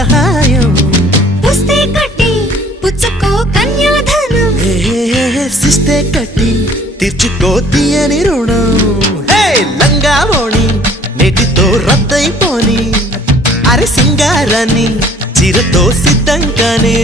సహాయం పుస్తే కట్టి పుచ్చుకో కన్యాధనం సిస్తే కట్టి తీర్చుకో తీయని రుణం హే లంగావోణి నేటితో రద్దయిపోని అరే సింగారాన్ని చీరతో సిద్ధంగానే